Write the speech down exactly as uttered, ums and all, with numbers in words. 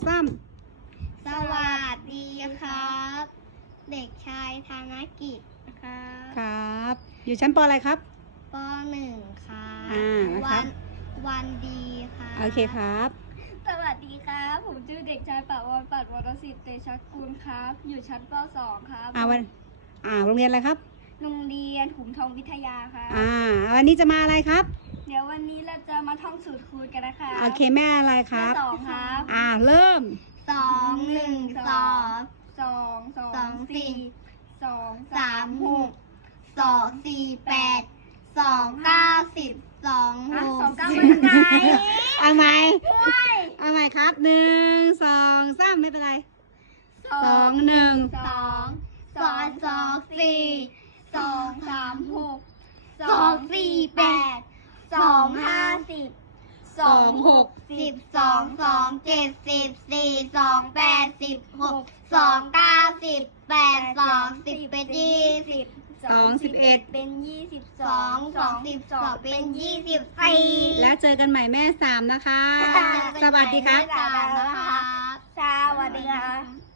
ซ้สวัสดีครับ เด็กชายธนกิจนะครับำครับ อยู่ชั้นปอะไรครับปหนึ่งครับอ่านะครับวันวันดีครับโอเคครับสวัสดีครับ ผมชื่อเด็กชายปะวรปัตวรสิทธิ์เตชะกุลครับ อยู่ชั้นป สอง ครับอ่าวันอ่าโรงเรียนอะไรครับโรงเรียนถุงทองวิทยาครับอ่าวันนี้จะมาอะไรครับเดี๋ยววันนี้เราจะมาท่องสูตรคูณกันนะคะโอเคแม่อะไรครับแม่สองครับอ่าเริ่มสองหนึ่งสองสองสอสอง งสี่สี่สองสามหกสองสี่แปดสองเก้าสิบสองหอ่ะกสองเก้าเป็นไงเอาใหม่เอาใหม่ครับหนึ่งสองสามไม่เป็นไรสองหนึ่งสองสองสองสี่สองสามหกสองสี่แปดสองห้าสิบสองหกสิบสองสองเจ็ดสิบสี่สองแปดสิบหกสองเก้าสิบแปดสองสิบเป็นยี่สิบสองสิบเอ็ดเป็นยี่สิบสสออง งสองสิบสองเป็นยี่สิบสี่แล้วเจอกันใหม่แม่สามนะคะ สวัสดีครับสวัสดีครับสวัสดีค่ะ